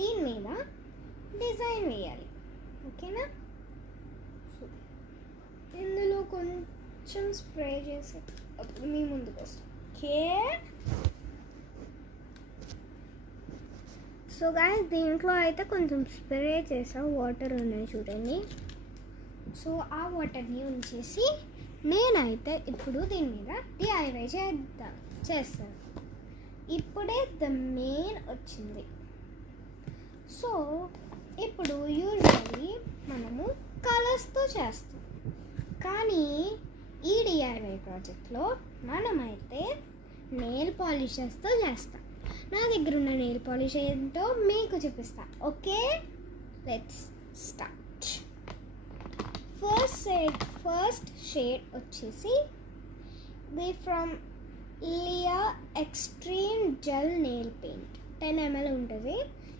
దీని మీద డిజైన్ వేయాలి. ఓకేనా? సో ఇందులో కొంచెం స్ప్రే చేసి అప్పుడు మీ ముందుకు వస్తాం. ఓకే, సో గాయస్ దీంట్లో అయితే కొంచెం స్ప్రే చేసా, వాటర్ ఉన్నాయి చూడండి. సో ఆ వాటర్ని ఉంచేసి నేనైతే ఇప్పుడు దీని మీద DIY చేస్తాను. ఇప్పుడే ద మెయిన్ వచ్చింది. సో ఇప్పుడు యూజువల్లీ మనము కలర్స్తో చేస్తాం, కానీ ఈ DIY ప్రాజెక్ట్లో మనమైతే నెయిల్ పాలిషెస్తో చేస్తాం. నా దగ్గర ఉన్న నెయిల్ పాలిష్ ఏంటో మీకు చూపిస్తా. Okay, let's start. First shade వచ్చేసి the from Lia extreme gel nail paint 10 ml ఉంటుంది.